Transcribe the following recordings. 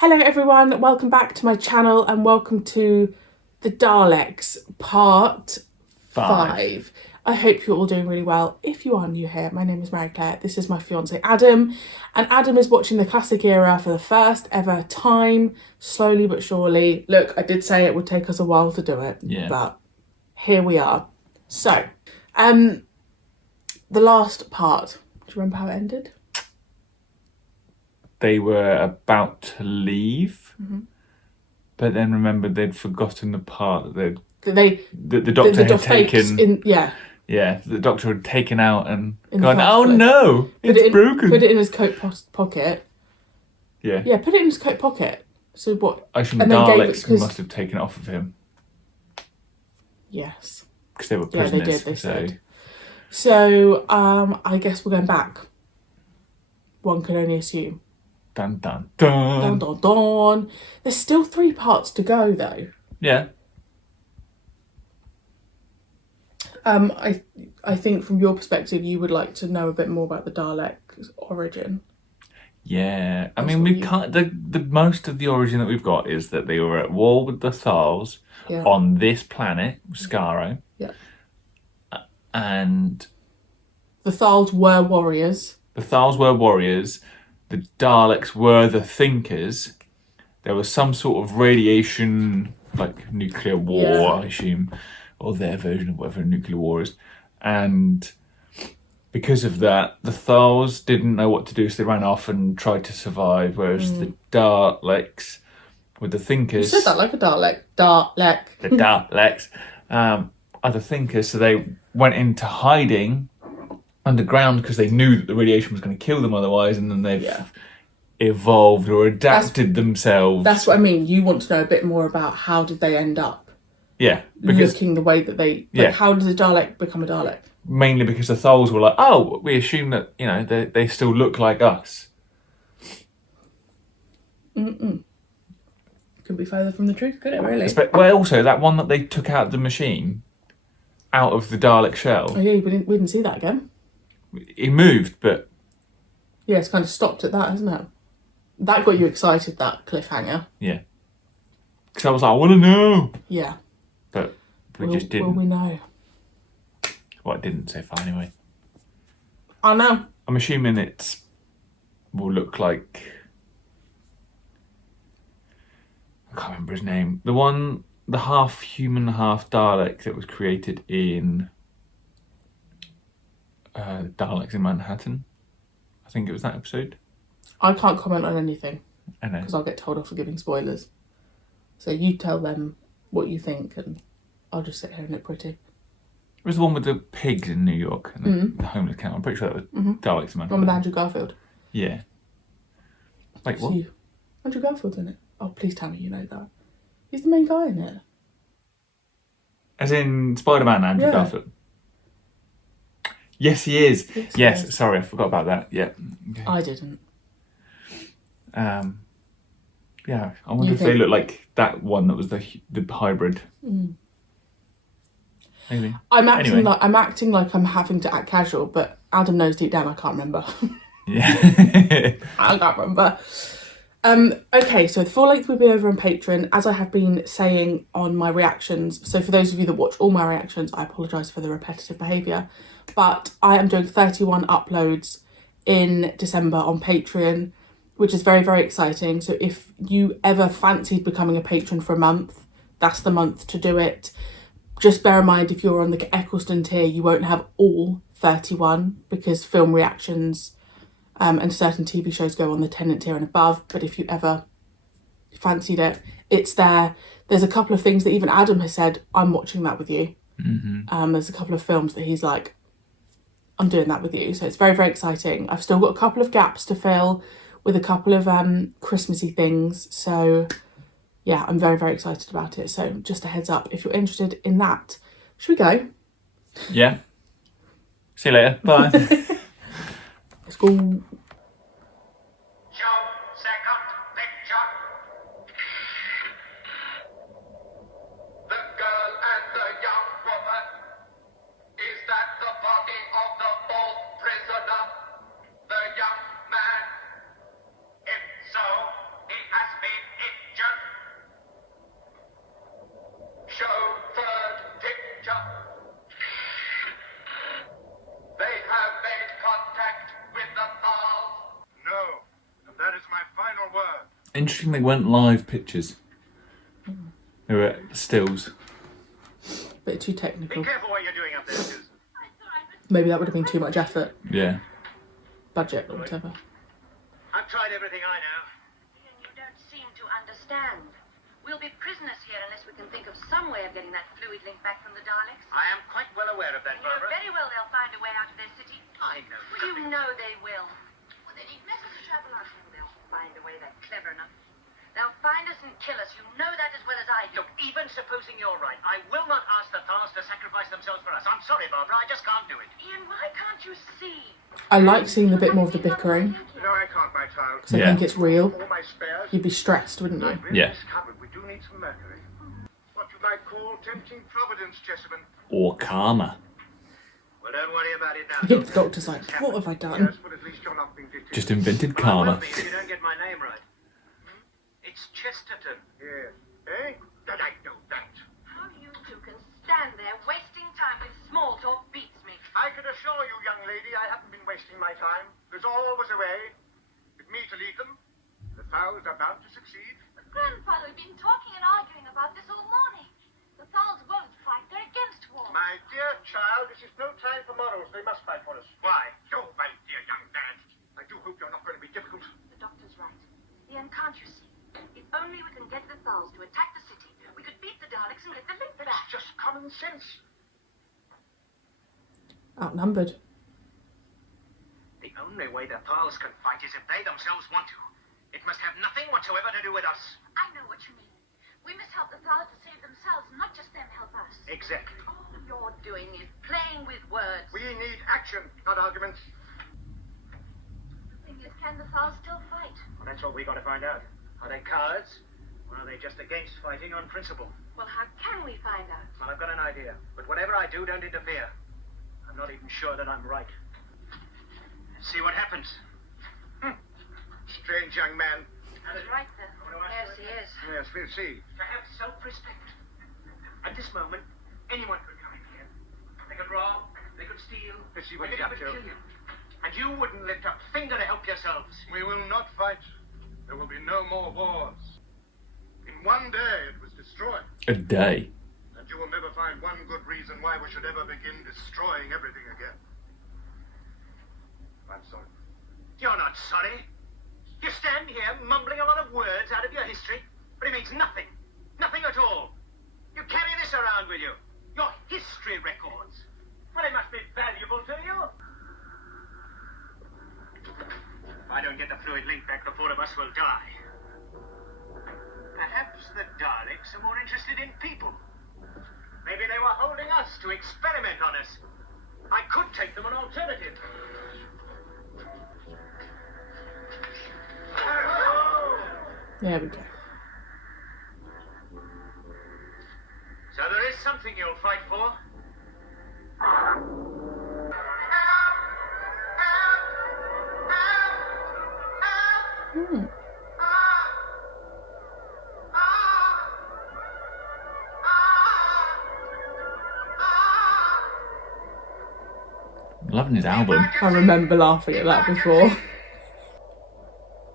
Hello everyone, welcome back to my channel and welcome to the Daleks part 5. I hope you're all doing really well. If you are new here, my name is Marie-Clare, this is my fiance Adam, and Adam is watching the classic era for the first ever time, slowly but surely. Look, I did say it would take us a while to do it, but here we are. So, the last part, do you remember how it ended? They were about to leave, but then remembered they'd forgotten the part that the doctor had taken. The doctor had taken out and gone, "Oh no, it's broken." Put it in his coat pocket. Yeah, put it in his coat pocket. So what? I assume the Daleks must have taken it off of him. Yes, because they were prisoners. Yeah, they did. They said. So I guess we're going back. One can only assume. Dun dun dun. Dun dun dun. There's still 3 parts to go though. Yeah. I think from your perspective you would like to know a bit more about the Dalek's origin. Yeah. I mean, we can't. The most of the origin that we've got is that they were at war with the Thals on this planet, Skaro. Yeah. And the Thals were warriors. The Daleks were the thinkers. There was some sort of radiation, like nuclear war, I assume, or their version of whatever nuclear war is. And because of that, the Thals didn't know what to do, so they ran off and tried to survive, whereas the Daleks were the thinkers. You said that like a Dalek. Dalek. The Daleks are the thinkers, so they went into hiding underground because they knew that the radiation was going to kill them otherwise, and then they've evolved or adapted themselves. That's what I mean. You want to know a bit more about how did they end up looking the way that they... how does a Dalek become a Dalek? Mainly because the Thals were like, oh, we assume that, you know, they still look like us. Couldn't be further from the truth, could it, really? Well, also, that one that they took out of the machine, out of the Dalek shell... Oh yeah, we didn't see that again. It moved, but... Yeah, it's kind of stopped at that, hasn't it? That got you excited, that cliffhanger. Yeah. Because I was like, I want to know. Yeah. But we just didn't. Well, we know. Well, it didn't so far anyway. I know. I'm assuming will look like... I can't remember his name. The half human, half Dalek that was created in... Daleks in Manhattan. I think it was that episode. I can't comment on anything. I know. Because I'll get told off for giving spoilers. So you tell them what you think and I'll just sit here and look pretty. It was the one with the pigs in New York and the homeless camp. I'm pretty sure that was Daleks in Manhattan. One with Andrew Garfield. Yeah. Like what? Andrew Garfield's in it. Oh, please tell me you know that. He's the main guy in it. As in Spider-Man, Andrew Garfield? Yes, he is. Yes, sorry, I forgot about that. Yeah. Okay. I didn't. Yeah, I wonder if they look like that one that was the hybrid. Maybe. I'm acting like I'm having to act casual, but Adam knows deep down I can't remember. Yeah. I can't remember. Okay, so the full length will be over on Patreon, as I have been saying on my reactions. So for those of you that watch all my reactions, I apologise for the repetitive behaviour. But I am doing 31 uploads in December on Patreon, which is very, very exciting. So if you ever fancied becoming a patron for a month, that's the month to do it. Just bear in mind, if you're on the Eccleston tier, you won't have all 31 because film reactions and certain TV shows go on the Tenant tier and above. But if you ever fancied it, it's there. There's a couple of things that even Adam has said, I'm watching that with you. There's a couple of films that he's like, I'm doing that with you. So it's very, very exciting. I've still got a couple of gaps to fill with a couple of Christmassy things. So yeah, I'm very, very excited about it. So just a heads up, if you're interested in that. Should we go? Yeah. See you later. Bye. Let's go. He has been Interesting they weren't live pictures. They were stills. Bit too technical. Be careful what you're doing up there, Susan. Maybe that would have been too much effort. Yeah. Budget or whatever. I've tried everything I know. Ian, you don't seem to understand. We'll be prisoners here unless we can think of some way of getting that fluid link back from the Daleks. I am quite well aware of that, You know Barbara. very well they'll find a way out of their city. I know. Well, you know they will. Well, they need methods to travel on. They'll find a way. They're clever enough. They'll find us and kill us. You know that as well as I do. Look, even supposing you're right, I will not ask the Thals to sacrifice themselves for us. I'm sorry, Barbara. I just can't do it. Ian, why can't you see? I like seeing a bit more of the bickering, No, I can't, my child. because I think it's real. All my spares. You'd be stressed, wouldn't you? I've really Yeah. discovered we do need some mercury. What you might call tempting providence, Jessamine. Or karma. Well, don't worry about it now. The doctor's like, what have I done? Yes, but at least you're not being dictated. Just invented Well, I will karma. be if you don't get my name right. It's Chesterton. Yes. Eh? Did I know that? How you two can stand there wasting time with small talk beats me. I can assure you, young lady, I haven't been wasting my time. There's always a way. With me to lead them, the Thals are bound to succeed. But Grandfather, we've been talking and arguing about this all morning. The Thals won't fight. They're against war. My dear child, this is no time for morals. They must fight for us. Why? Oh, my dear young man. I do hope you're not going to be difficult. The doctor's right. Ian, can't you see? If only we can get the Thals to attack the city, we could beat the Daleks and get the link It's back. just common sense. Outnumbered. The only way the Thals can fight is if they themselves want to. It must have nothing whatsoever to do with us. I know what you mean. We must help the Thals to save themselves, not just them help us. Exactly. All you're doing is playing with words. We need action, not arguments. The thing is, can the Thals still fight? Well, that's what we got to find out. Are they cowards? Or are they just against fighting on principle? Well, how can we find out? Well, I've got an idea. But whatever I do, don't interfere. I'm not even sure that I'm right. Let's see what happens. Strange young man. That's right, then. Yes, he is. Yes, we'll see. To have self-respect. At this moment, anyone could come in here. They could rob, they could steal, they could even kill you. And you wouldn't lift a finger to help yourselves. We will not fight. There will be no more wars. In one day, it was destroyed. A day. And you will never find one good reason why we should ever begin destroying everything again. I'm sorry. You're not sorry. You stand here mumbling a lot of words out of your history, but it means nothing. Nothing at all. You carry this around with you. Your history records. Well, they must be valuable to you. If I don't get the fluid link back, the four of us will die. Perhaps the Daleks are more interested in people. Maybe they were holding us to experiment on us. I could take them an alternative. There we go. So there is something you'll fight for? I'm loving his album. I remember laughing at that before.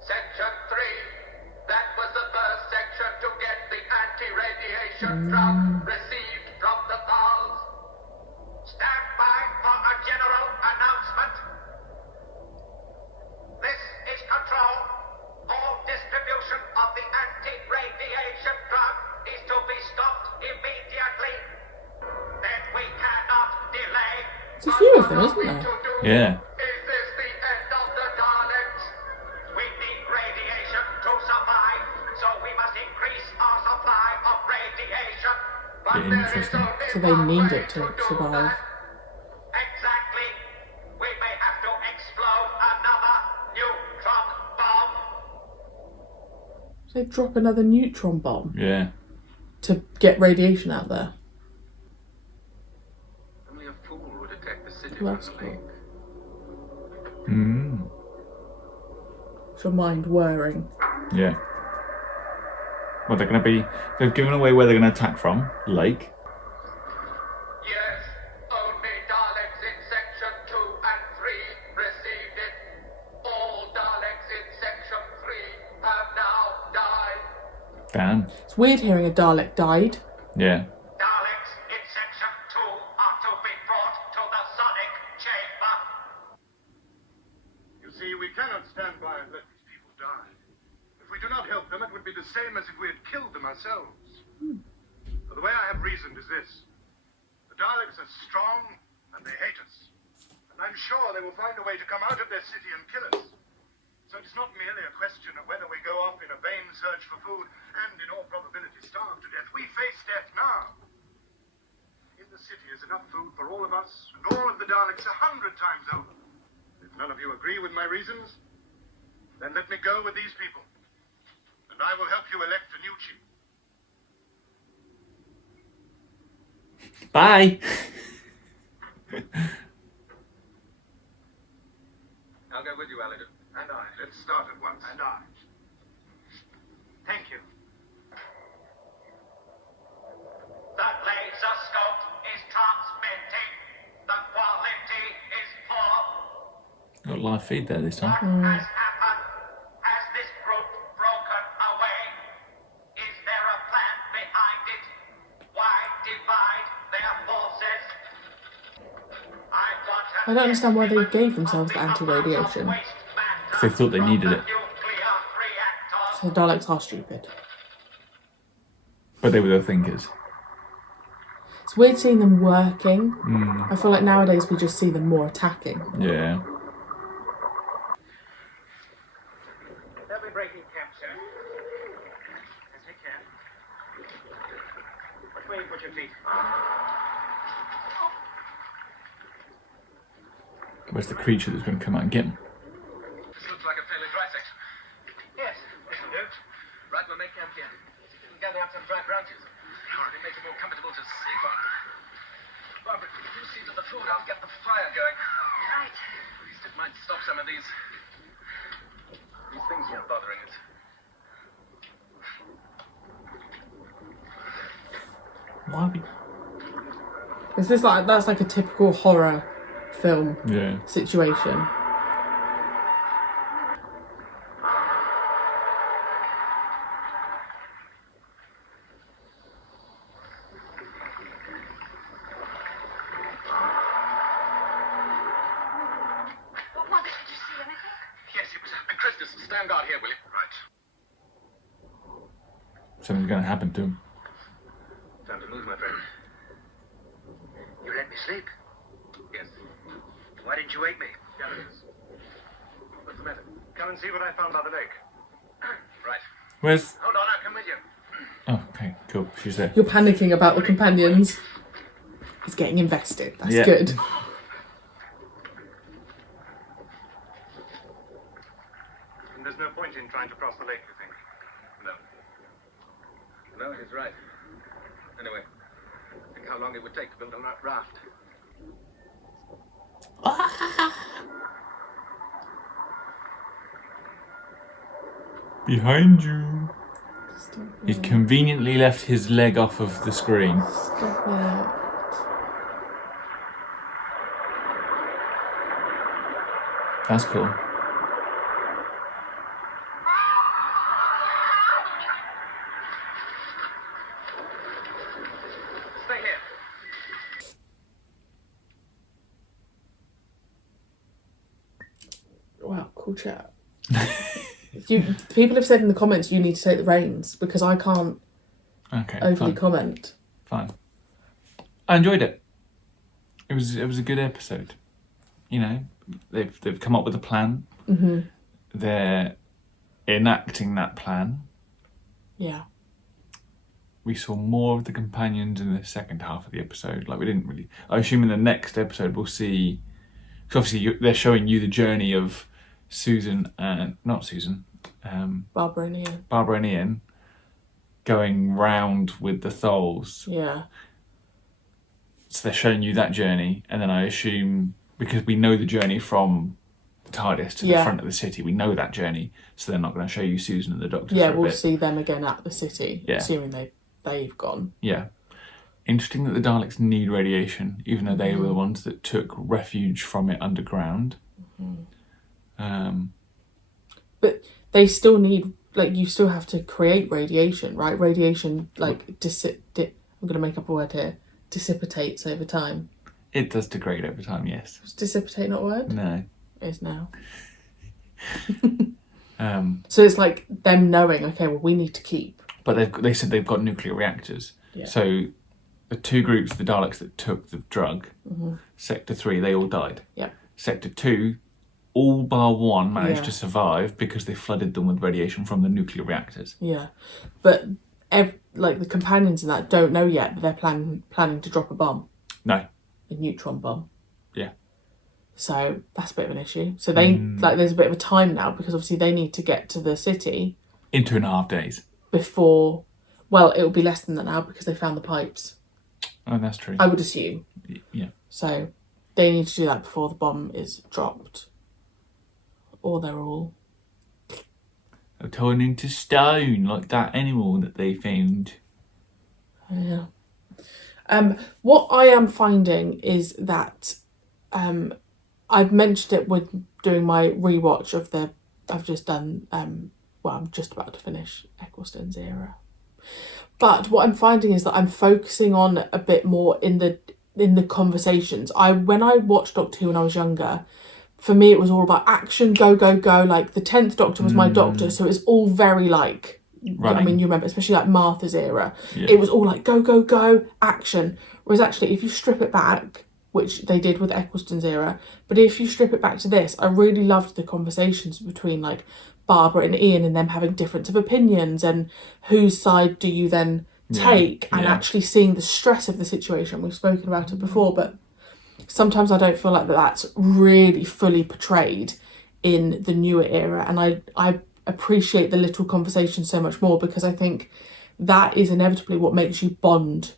Section 3. That was the first section to get the anti-radiation drug received from the Thals. Stand by for a general announcement. This is Control. All distribution of the anti-radiation drug is to be stopped immediately. Then we cannot delay. There's a few of them, isn't there? Yeah. Is this the end of the Daleks? We need radiation to survive, so we must increase our supply of radiation. But Yeah, there is interesting. only So they one need way it to do survive. that. Exactly. We may have to explode another neutron bomb. So they drop another neutron bomb Yeah. to get radiation out there. Only a fool would attack the city Well, that's cool. Mm. Is your mind whirring? Yeah. Well, they've given away where they're going to attack from. Lake. Yes, only Daleks in Section 2 and 3 received it. All Daleks in Section 3 have now Damn. It's weird hearing a Dalek died. Yeah. Daleks in Section 2 are to be brought to the Sonic Chamber. You see, we cannot stand by and let these people die. If we do not help them, it would be the same as if we had killed them ourselves. For the way I have reasoned is this. The Daleks are strong, and they hate us. And I'm sure they will find a way to come out of their city and kill us. So it's not merely a question of whether we go off in a vain search for food and in all probability starve to death. We face death now. In the city is enough food for all of us and all of the Daleks 100 times over. If none of you agree with my reasons, then let me go with these people. And I will help you elect a new chief. Bye. I'll go with you, Alligator. And I. Let's start at once. And I. Thank you. The laserscope is transmitting. The quality is poor. Got a live feed there this time. What has happened? Has this group broken away? Is there a plan behind it? Why divide their forces? I don't understand why they gave themselves the anti-radiation. Because they thought they needed it. So Daleks are stupid. But they were the thinkers. It's weird seeing them working. I feel like nowadays we just see them more attacking. Yeah. They'll be breaking camp, sir. As they can. Which way you put your feet? Where's the creature that's going to come out and get them? This looks like a fairly dry section. Yes, this'll do. Right, we'll make camp here. See if we can gather up some dry branches. It makes it more comfortable to sleep on. Barbara, you see to the food, I'll get the fire going. Right. At least it might stop some of these things from bothering us. Why? Is this like, that's like a typical horror film Yeah. situation? What was it? Did you see anything? Yes, it was a Christus. Stand guard here, will you? Right. Something's going to happen to him. Time to move, my friend. You let me sleep? Yes. Why didn't you wake me? Daleks. What's the matter? Come and see what I found by the lake. Right. Where's... Hold on, I'll come with you. Oh, okay, cool. She's there. You're panicking about the companions. He's getting invested. That's Yeah. good. And there's no point in trying to cross the lake, you think? No. No, he's right. Anyway, think how long it would take to build a raft. Behind you. He's conveniently left his leg off of the screen. Stop it. That's cool. Stay here. Wow, cool chat. People have said in the comments you need to take the reins because I can't Okay, overly fine. comment. Fine. I enjoyed it. It was a good episode. You know, they've come up with a plan. Mm-hmm. They're enacting that plan. Yeah. We saw more of the companions in the second half of the episode. Like we didn't really. I assume in the next episode we'll see. Because obviously they're showing you the journey of Susan and not Susan. Barbara and Ian. Barbara and Ian going round with the Thals. Yeah. So they're showing you that journey, and then I assume because we know the journey from the TARDIS to the front of the city, we know that journey. So they're not going to show you Susan and the Doctor. Yeah, for a we'll bit. see them again at the city. Yeah. Assuming they've gone. Yeah. Interesting that the Daleks need radiation, even though they were the ones that took refuge from it underground. But they still need like you still have to create radiation, right? Radiation like I'm gonna make up a word here. Dissipates over time. It does degrade over time, yes. Is dissipate not a word? No. It is now. Um, So it's like them knowing, okay, well, we need to keep. but they said they've got nuclear reactors. Yeah. So the two groups, the Daleks that took the drug, Sector 3, they all died. Yeah. Sector 2, all bar one managed Yeah. to survive because they flooded them with radiation from the nuclear reactors. Yeah. But like the companions in that don't know yet, but they're planning to drop a bomb. No. A neutron bomb. Yeah. So that's a bit of an issue. So they like there's a bit of a time now because obviously they need to get to the city In 2.5 days. before. Well, it'll be less than that now because they found the pipes. Oh, that's true. I would assume. Yeah. So they need to do that before the bomb is dropped, or they're all. They'll turn into stone like that animal that they found. Yeah. What I am finding is that I've mentioned it with doing my rewatch of the. I've just done. Well, I'm just about to finish Eccleston's era. But what I'm finding is that I'm focusing on a bit more in the conversations. When I watched Doctor Who when I was younger, for me it was all about action, go, go, go. Like the 10th Doctor was my Doctor, so it's all very like. Running. I mean, you remember, especially like Martha's era. Yeah. It was all like go, go, go, action. Whereas actually, if you strip it back, which they did with Eccleston's era, but if you strip it back to this, I really loved the conversations between like Barbara and Ian and them having difference of opinions and whose side do you then take and actually seeing the stress of the situation. We've spoken about it before, but sometimes I don't feel like that's really fully portrayed in the newer era, and I appreciate the little conversations so much more because I think that is inevitably what makes you bond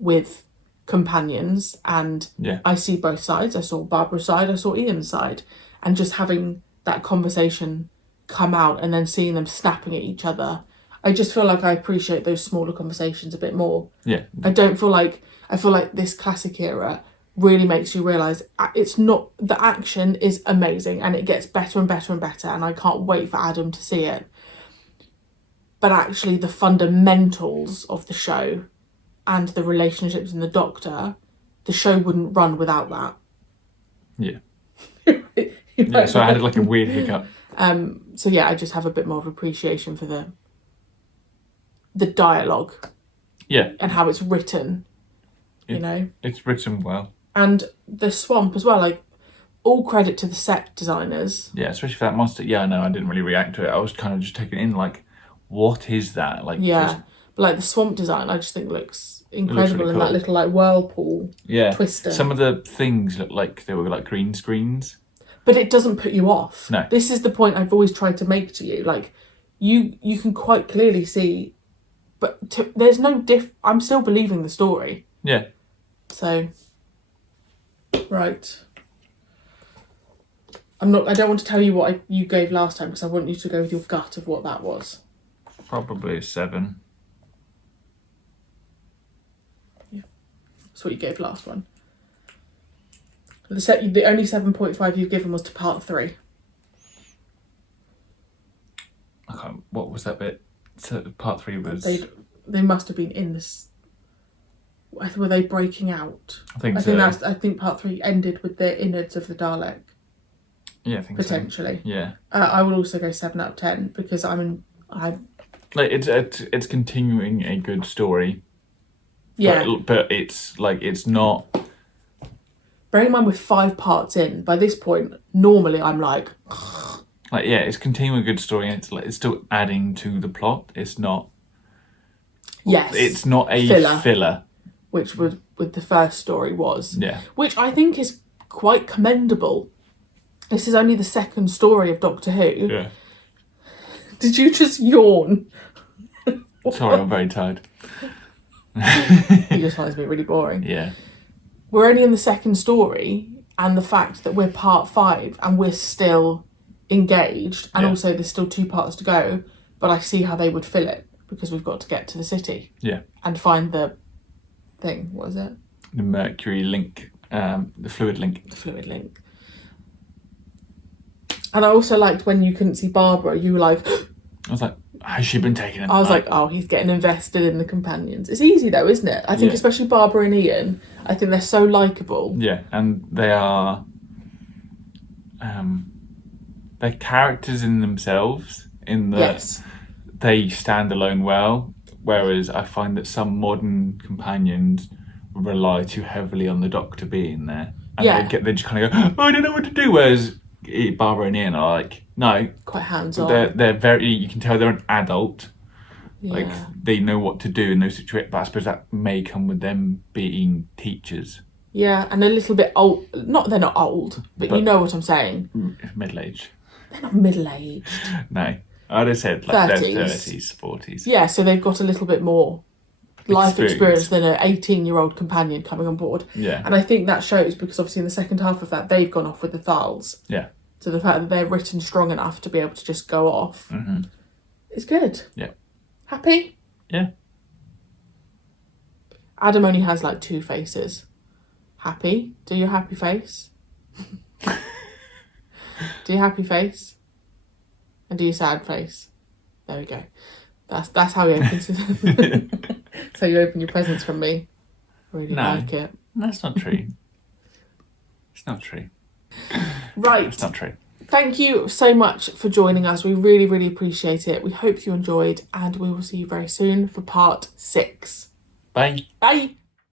with companions. And I see both sides. I saw Barbara's side, I saw Ian's side, and just having that conversation come out and then seeing them snapping at each other, I just feel like I appreciate those smaller conversations a bit more. Yeah. I feel like this classic era really makes you realise it's not, the action is amazing and it gets better and better and better, and I can't wait for Adam to see it. But actually the fundamentals of the show and the relationships in the Doctor, the show wouldn't run without that. Yeah. Yeah, so I had like a weird hiccup. So yeah, I just have a bit more of appreciation for the dialogue. Yeah. And how it's written, you know. It's written well. And the swamp as well, like, all credit to the set designers. Yeah, especially for that monster. Yeah, I know, I didn't really react to it. I was kind of just taking it in, like, what is that? Like, Yeah, just, but like the swamp design, I just think looks incredible, really and that cool. little like whirlpool twister. Some of the things look like they were like green screens. But it doesn't put you off. No. This is the point I've always tried to make to you. Like, you can quite clearly see, but there's no I'm still believing the story. Yeah. So, right. I don't want to tell you what you gave last time because I want you to go with your gut of what that was. Probably a 7. Yeah. That's what you gave last one. The only 7.5 you've given was to part 3. What was that bit? So part 3 was... They must have been in this... Were they breaking out? I think so. I think part 3 ended with the innards of the Dalek. Yeah, I think potentially. So. Yeah. I would also go 7 out of 10 because like it's continuing a good story. Yeah. But it's like it's not. Bearing in mind we're 5 parts in, by this point, normally I'm like. Like yeah, it's continuing a good story, and it's still adding to the plot. It's not. Yes. It's not a filler. Which with the first story was. Yeah. Which I think is quite commendable. This is only the second story of Doctor Who. Yeah. Did you just yawn? Sorry, I'm very tired. He just finds me really boring. Yeah. We're only in the second story, and the fact that we're part 5 and we're still engaged, and also there's still 2 parts to go, but I see how they would fill it because we've got to get to the city. Yeah. And find the thing. What is it? The mercury link, the fluid link. The fluid link. And I also liked when you couldn't see Barbara, you were like... I was like... has she been taken in? I was like, oh, he's getting invested in the companions. It's easy though, isn't it? I think especially Barbara and Ian, I think they're so likeable. Yeah, and they are they're characters in themselves in that they stand alone well, whereas I find that some modern companions rely too heavily on the Doctor being there. And they just kind of go, oh, I don't know what to do, whereas Barbara and Ian are like, no. Quite hands-on. They're very, you can tell they're an adult. Yeah. Like, they know what to do in those situations, but I suppose that may come with them being teachers. Yeah, and a little bit old. They're not old, but you know what I'm saying. Middle-aged. They're not middle-aged. No. I'd have said like 30s. their 30s, 40s. Yeah, so they've got a little bit more life experience than an 18-year-old companion coming on board. Yeah. And I think that shows because obviously in the second half of that, they've gone off with the Thals. Yeah. So the fact that they're written strong enough to be able to just go off is good. Yeah. Happy? Yeah. Adam only has like 2 faces. Happy? Do your happy face? Do your happy face? And do your sad face? There we go. That's how he opens it. That's how you open your presents from me. I really like it. That's not true. It's not true. Right. It's not true. Thank you so much for joining us. We really, really appreciate it. We hope you enjoyed, and we will see you very soon for part 6. Bye. Bye.